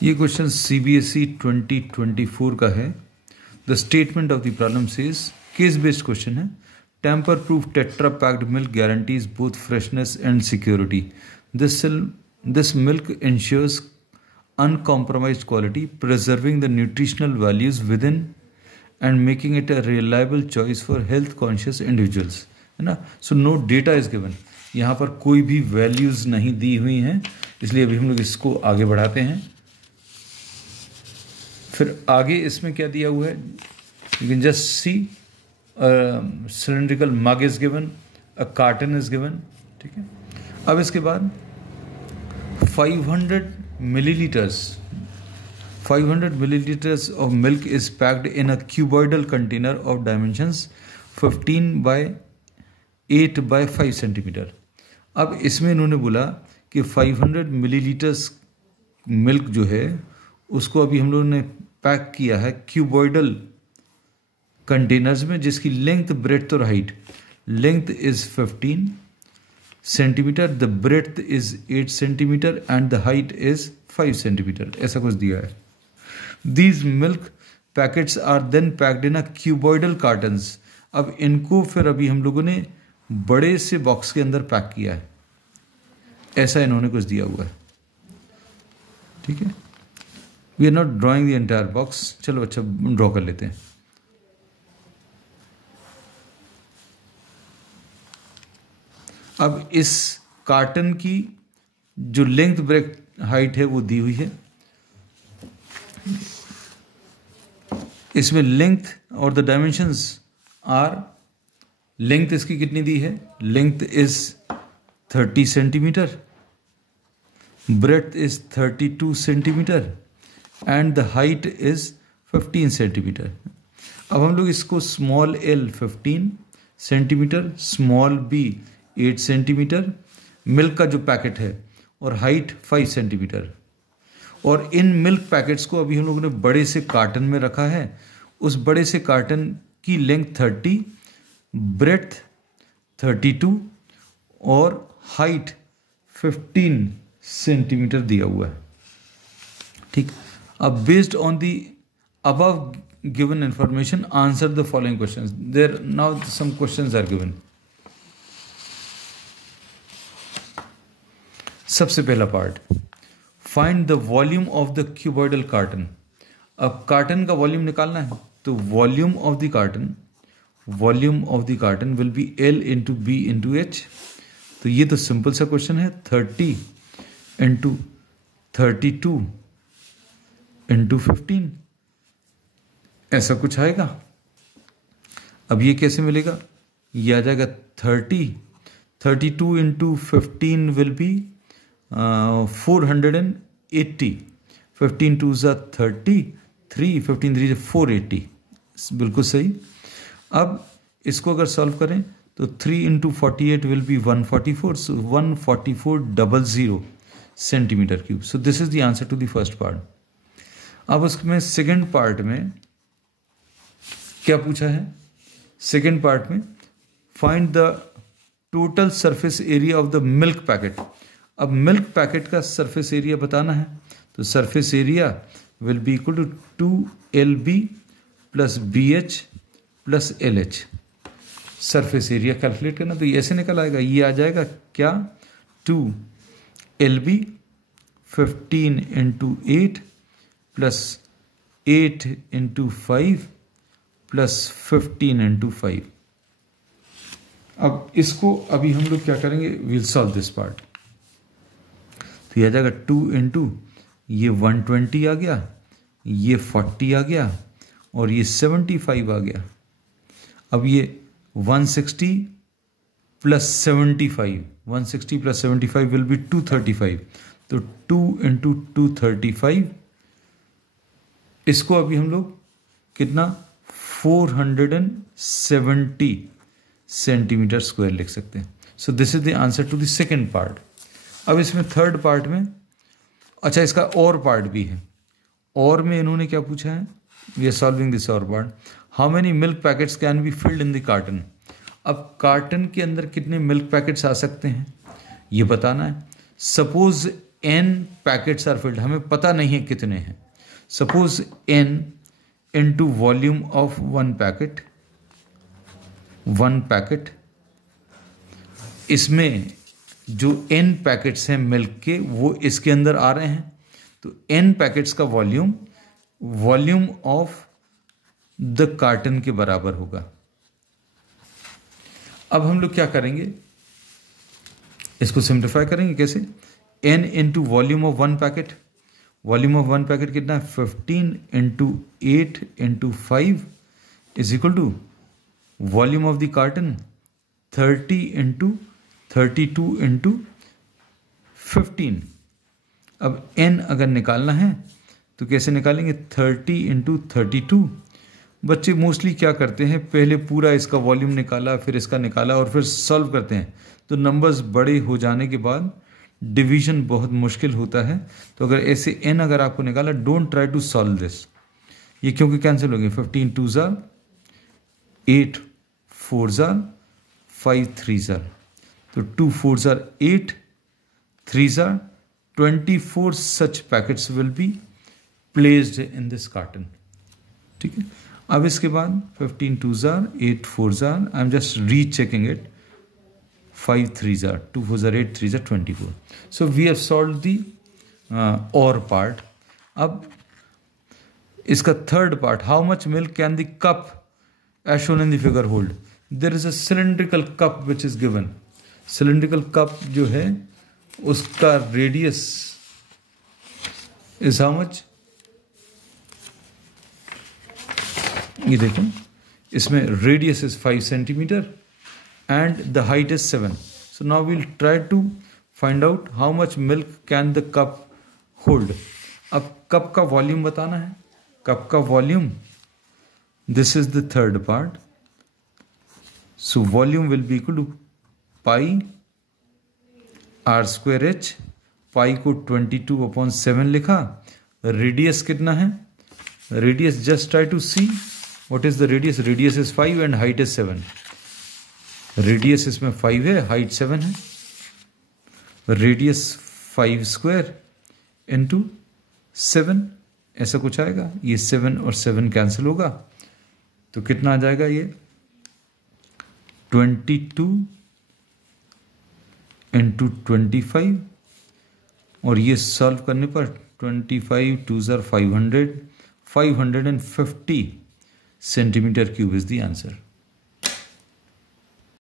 ये question CBSE 2024 का है। The statement of the problem says, case based question है। Tamper proof tetra packed milk guarantees both freshness and security. This milk ensures uncompromised quality, preserving the nutritional values within and making it a reliable choice for health conscious individuals, है ना। So no data is given, यहाँ पर कोई भी values नहीं दी हुई हैं, इसलिए अभी हम लोग इसको आगे बढ़ाते हैं। फिर आगे इसमें क्या दिया हुआ है, you can just see cylindrical mug is given, a carton is given, ठीक है। अब इसके बाद 500 milliliters of milk is packed in a cuboidal container of dimensions 15 by 8 by 5 centimetre. अब इसमें इन्होंने बोला कि 500 मिलीलीटर्स मिल्क जो है उसको अभी हम लोगों ने पैक किया है क्यूबॉइडल कंटेनर्स में, जिसकी लेंथ, ब्रेड्थ और height, length is 15 centimetre, the breadth is 8 centimetre and the height is 5 centimetre, ऐसा कुछ दिया है। These milk packets are then packed in a cuboidal cartons. अब इनको फिर अभी हम लोगों ने बड़े से बॉक्स के अंदर पैक किया है, ऐसा इन्होंने कुछ दिया हुआ है, ठीक है। We are not drawing the entire box, चलो अच्छा ड्रॉ कर लेते हैं। अब इस कार्टन की जो लेंथ ब्रेड्थ हाइट है वो दी हुई है। इसमें लेंथ और द डायमेंशंस आर, लेंथ इसकी कितनी दी है, length is 30 centimetre, breadth is 32 centimetre and the height is 15 centimetre. अब हम लोग इसको small l 15 centimetre, small b 8 centimetre, milk का जो पैकेट है और हाइट 5 सेंटीमीटर, और इन मिल्क पैकेट्स को अभी हम लोगों ने बड़े से कार्टन में रखा है। उस बड़े से कार्टन की लेंथ 30, ब्रेड्थ 32 और हाइट 15 सेंटीमीटर दिया हुआ है, ठीक। अब based on the above given information answer the following questions. There now some questions are given. सबसे पहला part, find the volume of the cuboidal carton. अब कार्टन का वॉल्यूम निकालना है, तो volume of the carton will be L into B into H। तो ये तो सिंपल सा क्वेश्चन है, 30 इंटू 32 इंटू 15, ऐसा कुछ आएगा। अब ये कैसे मिलेगा, ये आ जाएगा 32 इंटू 15 विल बी 480, 15 2 ज़ा 33, 15 3 480, बिल्कुल सही। अब इसको अगर सॉल्व करें तो 3 into 48 will be 144, so 14400 centimetre cube. So this is the answer to the first part. अब उसमें सेकेंड पार्ट में क्या पूछा है, सेकेंड पार्ट में find the total surface area of the milk packet. अब मिल्क पैकेट का सरफेस एरिया बताना है, तो surface area will be equal to 2LB plus BH plus LH। Surface area calculate करना, तो ये ऐसे निकल आएगा, ये आ जाएगा क्या, 2LB 15 into 8 plus 8 into 5 plus 15 into 5। अब इसको अभी हम लोग क्या करेंगे, विल सॉल्व दिस पार्ट। तो ये आ जाएगा 2 इंटू ये 120 आ गया, ये 40 आ गया और ये 75 आ गया। अब ये 160 प्लस 75, 160 प्लस 75 विल बी 235, तो 2 इंटू 235, इसको अभी हम लोग कितना 470 सेंटीमीटर स्क्वायर लिख सकते हैं। So this is the answer to the second part. अब इसमें थर्ड पार्ट में, अच्छा इसका और पार्ट भी है, और में इन्होंने क्या पूछा है, वी आर सॉल्विंग दिस और part. How many milk packets can be filled in the carton. अब कार्टन के अंदर कितने मिल्क पैकेट्स आ सकते हैं ये बताना है। Suppose n packets are filled, हमें पता नहीं है कितने हैं. Suppose n into volume of one packet, इसमें जो n पैकेट्स हैं मिल्क के वो इसके अंदर आ रहे हैं, तो n पैकेट्स का वॉल्यूम ऑफ द कार्टन के बराबर होगा. अब हम लोग क्या करेंगे, इसको सिंप्लीफाई करेंगे. कैसे? n into volume of one packet, volume of one packet कितना है? 15 into 8 into 5 is equal to volume of the carton 30 into 32 into 15. अब n अगर निकालना है तो कैसे निकालेंगे? 30 इंटू 32. बच्चे मोस्टली क्या करते हैं, पहले पूरा इसका वॉल्यूम निकाला, फिर इसका निकाला और फिर सॉल्व करते हैं. तो नंबर्स बड़े हो जाने के बाद डिवीजन बहुत मुश्किल होता है. तो अगर ऐसे n अगर आपको निकाला, don't try to solve this. ये क्योंकि कैंसिल हो गए. 15 2 जार, 8 4 जार, 5 3 जार, तो 2 4 jar 8, 3 jar 24 such packets will be placed in this carton. ठीक है. अब इसके बाद 15 2 jar, 8 4 jar, I am just rechecking it, 5 3 jar, 2 4 jar 8, 3 jar 24. So we have solved the OR part. अब इसका third part, how much milk can the cup as shown in the figure hold? There is a cylindrical cup which is given. Cylindrical cup जो है उसका radius is how much? ये देखो, इसमें radius is 5 centimeter and the height is 7. So now we'll try to find out how much milk can the cup hold. अब cup का volume बताना है. कप का volume, this is the third part. So volume will be equal to pi r square h. Pi को 22/7 लिखा. Radius कितना है? Radius just try to see what is the radius. Radius is 5 and height is 7. Radius इसमें 5 है, height 7 है. Radius 5 square into 7 ऐसा कुछ आएगा. ये 7 और 7 कैंसिल होगा तो कितना आ जाएगा? ये 22 इंटू 25 और ये सॉल्व करने पर 25 2 ज़र 500, 550 centimetre cube is the answer.